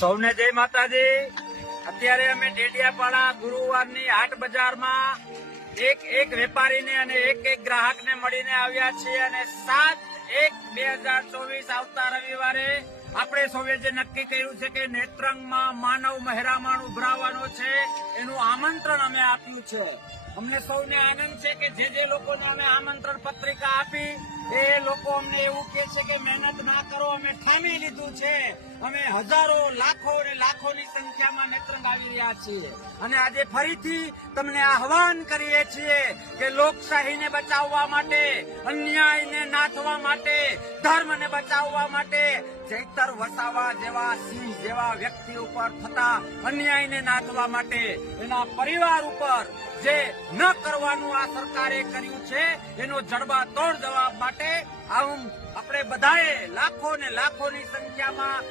સૌને જય માતાજી। અત્યારે અમે ડેડિયાપાડા ગુરુવારની હાટ બજારમાં એક વેપારીને અને એક ગ્રાહકને મળીને આવ્યા છીએ અને 7/1/2024 આવતા રવિવારે આપણે સૌએ જે નક્કી કર્યું છે કે નેત્રંગમાં માનવ મહેરામણ ઉભરાવાનો છે એનું આમંત્રણ અમે આપ્યું છે। અમને સૌને આનંદ છે કે જે લોકોને અમે આમંત્રણ પત્રિકા આપી એ લોકો અમને એવું કહે છે કે મહેનત ના કરો, અમે ઠામી લીધું છે, અમે હજારો લાખો અને લાખોની સંખ્યામાં નેત્રંગ આવી રહ્યા છીએ અને આજે ફરીથી તમને આહવાન કરીએ છીએ કે લોકશાહીને બચાવવા માટે, અન્યાયને નાથવા માટે, ધર્મને બચાવવા માટે ચૈતર વસાવા જેવા સિંહ જેવા વ્યક્તિ ઉપર થતા અન્યાયને નાથવા માટે, એના પરિવાર ઉપર જે ન કરવાનું આ સરકારે કર્યું છે એનો જડબાતોડ જવાબ માટે આપણે બધાએ લાખો ને લાખોની સંખ્યામાં